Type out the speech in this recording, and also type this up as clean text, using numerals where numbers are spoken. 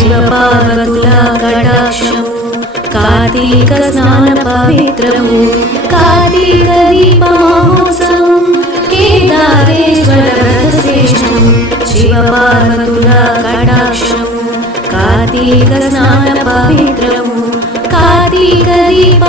శివపార్వతుల కటాక్షము కార్తీక స్నాన పవిత్రము కార్తీక దీప మహోత్సవం కేదారేశ్వర వ్రత శ్రేష్టం శివపార్వతుల కటాక్షము కార్తీక స్నాన పవిత్రము కార్తీక దీప